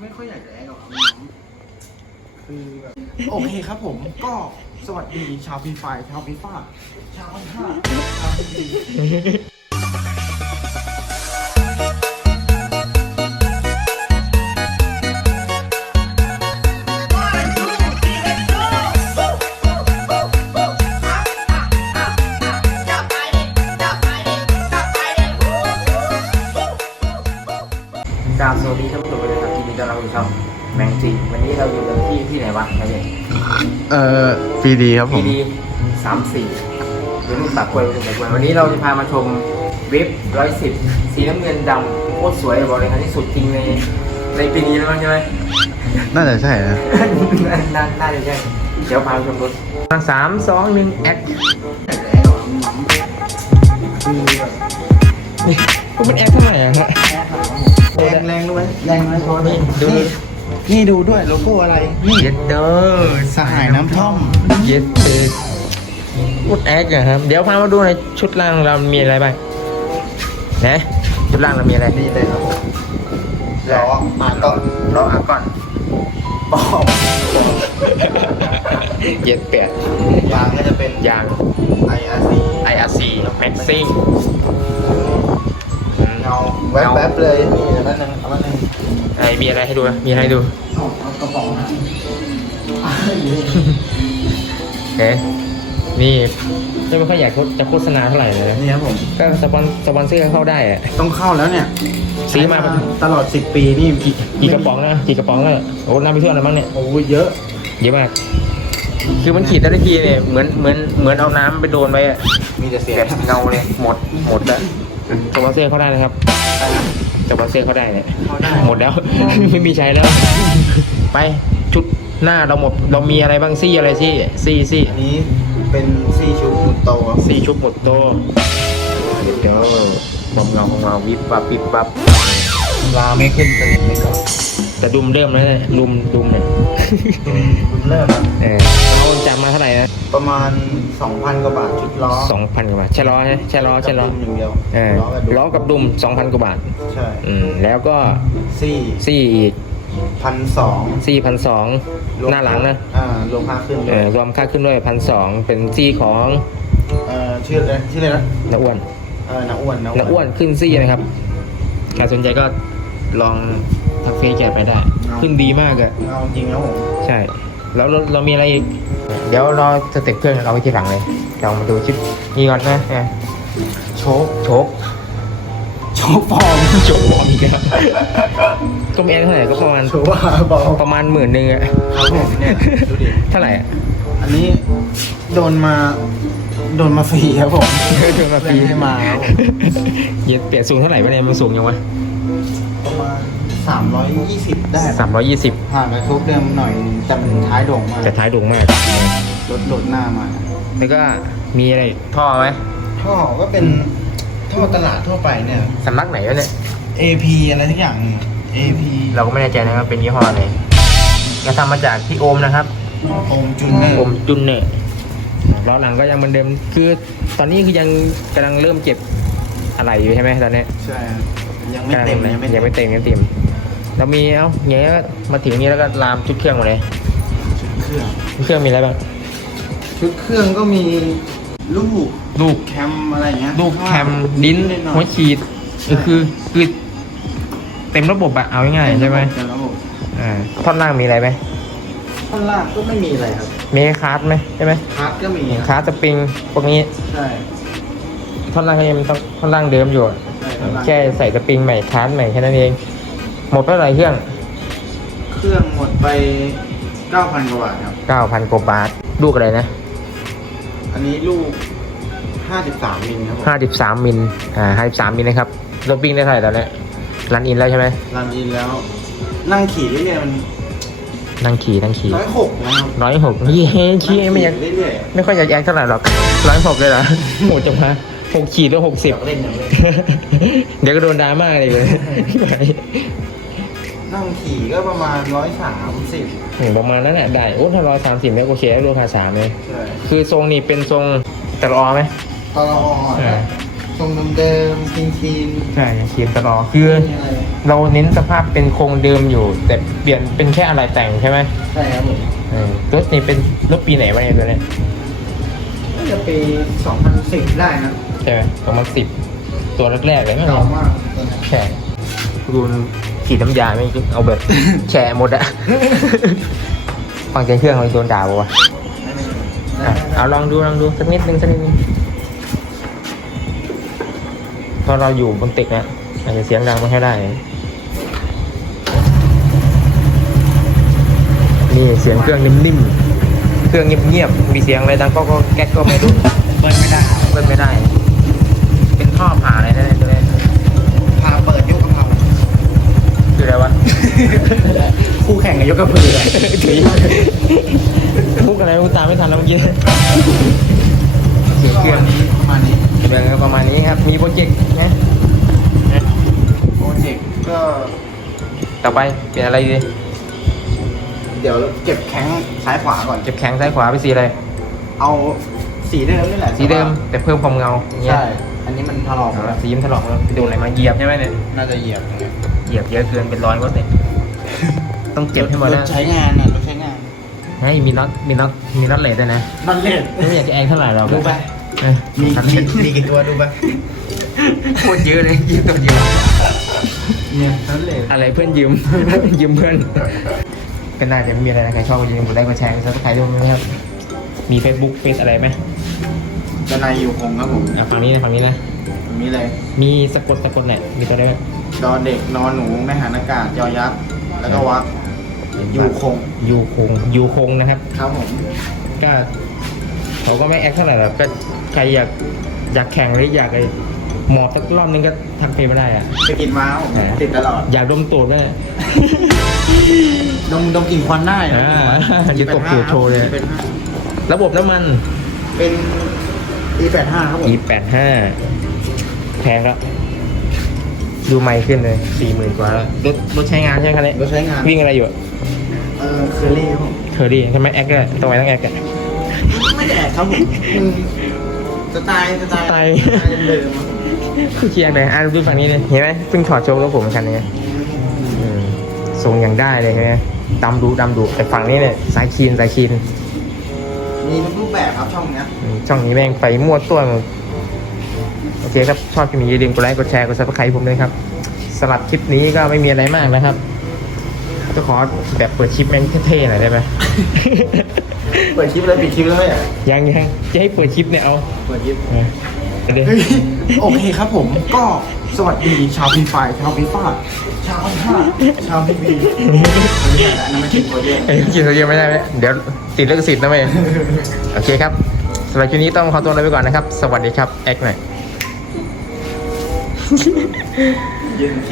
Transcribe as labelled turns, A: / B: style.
A: ไม่ค่อยอยากจะแอดหรอกครับน้องคือแบบโอเคครับผมก็สวัสดีชาวพีไฟชาวพีฟ้าชาวพันท่าชาวฟี
B: แมงจีวันนี้เราอยู่กันที่ที่ไหนวะไอ้เนี่ย
A: เอ่อปีดีครับผ
B: พี
A: ม
B: ดีสามสี่หรือรุ่นปากกล้วยรุ่นปากกล้วยวันนี้เราจะพามาชมเว็บร้อยสิบสีน้ำเงินดำโคตรสวยบอกเลยครับที่สุดจริงในในปีนี้แล้วมั้งใช่ไหม
A: น่าจะใช่นะ
B: น่าน่าจะใช่เดี๋ยวพาไปชมรถสามสองหนึ่งแอค
A: คือแบบ
B: ก็เป็นแอคเท่าไหร่อะฮะ
A: แรงแรงรู้ไหมแรงไหมโทษนี่
B: ดู
A: นี่นี่ดูด้วยโลโก้อะไร นี่
B: เย็ดเด้อ
A: สหายน้ำท่อม
B: เย็ดเด็กพูดแอคอะครับ เดี๋ยวพามาดูในอยชุดล่างเรามีอะไรบ้างนะชุดล่างเรามีอะไร
A: นี่เลยครับผมล้อมาก่อน
B: ล้ออาก่อน
A: ปอก
B: เย็ดแปด
A: ยางก็จะเป็น
B: ยาง
A: IRC
B: IRC Maxing
A: เงาแวบๆเลยนี่เดี๋ยวนั่นนึงเอามาหนึ่ง
B: ไอมีอะไรให้ดูไหมมีอะไรให้ดู
A: กระป๋องนะอะ
B: โอเคนี่ไม่ค่อยอยากจะโฆษณาเท่าไหร่เลยนี่
A: ครับผม
B: ก็สปอนสปอนเซอร์เข้าได้อะ
A: ต้องเข้าแล้วเนี่ย
B: ซื้อมา
A: ตลอด 10 ปีนี่กี่
B: กี่กระป๋องนะกี่กระป๋องแล้วโอ้น้ำไปเท่าไหร่บ้างเนี่ย
A: โอ้เยอะ
B: เยอะมาก คือมันขีดแต่ละทีเนี่ยเหมือนเหมือนเหมือนเอาน้ำไปโดนไว้อะ
A: มีแต่เสีย
B: แบบเงาเลยหมดหมดแล้วสปอนเซอร์เข้าได้นะครับ สปอนเซอร์เขาได้เนี่ย
A: เข้าได้
B: หมดแล้ว ไม่มีใช้แล้ว ไปชุดหน้าเราหมดเรามีอะไรบ้างซี่อะไรซี่ซี่ซี่
A: อันนี้เป็นซี่ชูมุนโตครับ
B: ซี่ชุบหมดโตเดี๋ยวบอมเงาของเราวิบวับวิบวับ
A: ลาไม่ขึ้นสนิทเลยก่อน
B: แต่ดุมเริ่มแล้วเนี่ยดุมดุมเนี่ย
A: คุณเริ่มอะ
B: เออ
A: ประมาณ2,000กว่าบาทชุดล้อ
B: สองพันกว่าบาทใช่ล้อใช่ใช่ล้อใช่ล้อ
A: กับดุมอย่างเดียว
B: เออ
A: ล้อกับดุม
B: ล้อกับดุมสองพันกว่าบาท
A: ใช่
B: อืมแล้วก็
A: ซี่
B: ซี่อีก
A: พันสอง
B: ซี่พันสองหน้าหลังนะ
A: อ่ารวมค่าขึ้น
B: เอ
A: ด้วย
B: อรวมค่าขึ้นด้วยพันสองเป็นซี่ของ
A: เอ่อชื่ออะไรชื่ออะไรนะ
B: น้าอ้วน
A: เออน้าอ้วน
B: น้าอ้วนขึ้นซี่นะครับใครสนใจก็ลองทักเฟซแกไปได้ ขึ้นดีมากอะ
A: เอาจริงนะผม
B: ใช่ แล้วเราเรามีอะไรอีก เดี๋ยวรอสเต็ปเครื่องเอาไว้ทีหลังเลยเรามาดูชุดนี้ก่อนนะเนี่ย
A: โชค
B: โชค
A: โชคฟอร์ม
B: โชคบอลอีกแล้วก็ไม่แอนเท่าไหร่ก็ประมาณ
A: โชคว่าบอล
B: ประมาณหมื่นหนึ่งอะ
A: ครับผมเนี่ยดูดิ
B: เท่าไหร่อะ
A: อันนี้โดนมาโดนมาฟรีครับผม
B: เดือนละปี
A: ให้มาครับผม
B: เย็ดเปลี่ยนสูงเท่าไหร่วะเนี่ยมันสูงยังวะ
A: ประมา ณ320ได้
B: สามร้อยยี่สิบ
A: ห่างกับทุบเดิมหน่อยแต่มันท้ายโด่งมาก
B: จะท้ายดุงมาก
A: รถโดดหน้ามา
B: แล้วก็มีอะไรท่อไหม
A: ท่อก็เป็นท่อตลาดทั่วไปเนี่ย
B: สำนักไหนวะเนี่ย
A: AP อะไรทุกอย่างเนี่ย AP
B: เราก็ไม่แน่ใจนะครับเป็นยี่ห้ออะไรก็ทำมาจากพี่โอมนะครับ
A: โอมจุนเนอร์
B: โอมจุนเนอร์ล้อหลังก็ยังเหมือนเดิม คือตอนนี้คือยังกำลังเริ่มเก็บอะไรอยู่ใช่ไหมตอนนี้
A: ใช่ยังไม่เต็ม
B: กำลัง
A: ยังไม่
B: ยังไม่เต็มยังไม่เต็ม เรามีเอ้าเงี้ยมาถึงนี้แล้วก็ลามชุดเครื่องหมดเลย
A: เครื่อง
B: ชุดเครื่องมีอะไรบ้าง
A: ชุดเครื่องก็มีลูก
B: ลูก
A: แคมอะไรอย่างเงี้ย
B: ลูกแคมลิ้น
A: ดหน่อย
B: หัวฉีดคือคือคือเต็มระบบอะเอาง่ายๆใช่ไหม
A: เต็ระบบ
B: อ่าท่อนล่างมีอะไรไหม
A: ท่อนล่างก็ไม่มีอะไรครับ
B: มีคาร์ดไหมใช่ไหม
A: คาร์ดก็มี
B: คาร์ดสปริงพวกนี้
A: ใช่
B: ท่อนล่างก็ยังต้องท่อนล่างเดิมอยู่อะ
A: ใช่ท่อนล่าง
B: แค่ใส่สปริงใหม่คาร์ดใหม่แค่นั้นเอง หมดไปเท่าไหร่เครื่อง
A: เครื่องหมดไป 9,000กว่าบาทครับ
B: 9,000กว่าบาทลูกอะไรนะ
A: อันนี้ลูก 53มิลครับผม
B: 53มิลอ่า53มิลนะครับรถวิ่งได้เท่าไหร่ตอนนี้รันอินแล้วใช่ไหม
A: รันอินแล้ว นั่งขี่เรื่อยๆมัน
B: นั่งขี่นั่งขี่
A: ร้อยหกนะครับ
B: ร้อยหกเย้ขี้ไม่อยาก
A: นั่งขี่เรื่อย
B: ไม่ค่อยอยากแอคเท่าไหร่หรอกร้อยหกเลยเหรอโหดจังวะหกขีดแล้วหก
A: ๆ
B: สิบ
A: อยากเล่นอย่างเล่น
B: เดี๋ยวก็โดนดราม่าเลยเลย
A: นั่งขี่ก็ประมาณ130
B: อืมประมาณนั้นแหละได้โอ้ถ้าร้อยสามสิบเนี่ยโอเคแล้วรวมภาษาเลย
A: ใช่
B: คือทรงนี้เป็นทรงตลอไหม
A: ตอนเราออก
B: อ่า
A: ทรงเดิมๆคลีนคลีน
B: ใช่ยังเขียนตลอดคือ
A: ๆอะไร
B: เราเน้นสภาพเป็นโครงเดิมอยู่ แต่เปลี่ยนเป็นแค่อะไรแต่งใช่ไหม
A: ใช่ครับผม
B: เออรถนี่เป็นรถปีไหนวะเนี่ยตัวเนี้ย
A: น่าจะปี2010ได้นะ
B: ใช่ไหมสองพันสิบตัวแรกๆเลยมั้ง
A: เก่ามากตัวนี้
B: แฉะดู มันขีดน้ำยาไม่เอาแบบแฉะหมดอะฟังเสียงเครื่องมันโดนด่าปะวะอะเอาลองดูลองดูสักนิดนึงสักนิดนึงพอเราอยู่บนตึกเนี่ยอาจจะเสียงดังไม่ค่อยได้ นี่เสียงเครื่องนิ่มๆ เครื่องเงียบๆ มีเสียงอะไรดังก็ก็แก๊กก็ไม่รู้
A: เปิดไม่ได้
B: เปิดไม่ได้ เป็นท่อผ่าอะไรได้ตัวนี้
A: ข่งกับยกกระพือเลย
B: ถุยพูดอะไรกูตามไม่ทันแล้วเมื่อกี้เสียงเครื่อง
A: นี้ประมาณนี้
B: เรื่องก็ประมาณนี้ครับ มีโปรเจกต์นะ
A: โปรเจกต์ก็
B: ต่อไปเปลี่ยนอะไรดี
A: เดี๋ยวเก็บแข้งซ้ายขวาก่อน
B: เก็บแข็งซ้ายขวาไปสีอะไร
A: เอาสีเดิมนี่แหละ
B: สีเดิมแต่เพิ่มความเงาอย่างเงี้ย
A: ใช่ อันนี้มันถลอกหมด
B: เอา
A: แล้
B: ละ
A: ว
B: สีมันถลอกแล้วไปโดนอะไรมาเหยียบใช่ไหมเนี่ย
A: น่าจะเหยียบอย่างเงี้ย
B: เหยียบเยอะเกินเป็นร้อยก็เนี่ย ต้องเก็บให้หมด
A: ร
B: นะ
A: ถใช้งานน่ะรถใช้งาน
B: ให้มีน็อตมีน็อตมีน็อตเลทด้วยนะ
A: นั่นเล่น
B: ไม่อยากจะแองเท่าไหร่เรา
A: ดูไป
B: เออ
A: มี
B: น็อต
A: มี
B: เลท
A: มีกี่ตัวดูไป
B: โคตรเยอะเลยยืมตัวเดียว
A: เนี่ยนั่นเล่น
B: อะไรเพื่อนยืม ยืมเพื่อนก็น่าจะไม่มีอะไรนะใครชอบก็อย่าลืมกดไลค์กดแชร์กดซับสไครต์ด้วยนะครับมี Facebook เฟซอะไรไหม
A: จะนายอยู่คงครับผม
B: อะฝั่งนี้นะฝั่งนี้นะ
A: ตรงนี้เลย
B: มีสะกดสะกดเนี่ยมีตัวได้ไหม
A: ดอเด็กนอนหนูแม่หานอากาศยอยักษ์ แล้วก็วักอยู่คง
B: ยูคงยูคงนะครับ
A: ครับผม
B: ก็เขาก็ไม่แอคเท่าไหร่หรอกก็ใครอยากอยากแข่งหรืออยากไอ้หมอบสักรอบนึงก็ทักเพจมาได้อะ
A: ไปกินม้าผมติดตลอด
B: อยากดมตูดด้วย
A: ดมดมกลิ่นควันได้นะ
B: อ่าจะตบตูดโชว์เลย
A: เป็นห้า
B: ระบบน้ำมัน
A: เป็น E85 ครับผม
B: e 8 5 แพงแล้ว ดูไม่ขึ้นเลยสี่หมื่นกว่าแล้วรถรถใช้งานใช่ไหมคันนี้
A: รถใช้งาน
B: วิ่งอะไรอยู่อะ
A: เออเคอรี่ครับผม
B: เคอรี่ทำไมแอคอะทำไมต้องแอคอะ
A: ไม่ได้แอบครับผมมันสไตล์สไตล์
B: สไตล์
A: เดิมๆครับผม
B: คือเชียร์เลยอะดูฝั่งนี้เลยเห็นไหมเพิ่งถอดโชว์รถผมคันนี้อืมทรงอย่างได้เลยใช่ไหมดำดูดำดูแต่ฝั่งนี้เนี่ยสายคีนสายคีน
A: มีทุกรูปแบบครับช่องเนี้ย
B: อืมช่องนี้แม่งไปมั่วตัวหมด โอเคครับ ชอบคลิปนี้อย่าลืมกดไลค์ กดแชร์ กดซับสไครต์ผมด้วยครับสำหรับคลิปนี้ก็ไม่มีอะไรมากนะครับ ก็ขอแบบเปิดคลิปแม่งเท่ๆหน่อยได้ไหม
A: เปิดคลิปเลยปิดคลิปเลยอะ
B: ยังยังจะให้เปิดคลิปเนี่ยเอา
A: เปิดคลิป
B: เออเดี๋ยว
A: เฮ้ยโอเคครับผมก็สวัสดีชาวพีไฟชาวพีฟ้าชาวห้าชาวพีบีอันนั้นไม่ใช่ตัวแยก
B: เอ้ยกินเยอะไม่ได้ไหมเดี๋ยวติดลิขสิทธิ์นะเว้ยโอเคครับสำหรับคลิปนี้ต้องขอตัวลาไปก่อนนะครับ สวัสดีครับ แอคหน่อย
A: ยืนค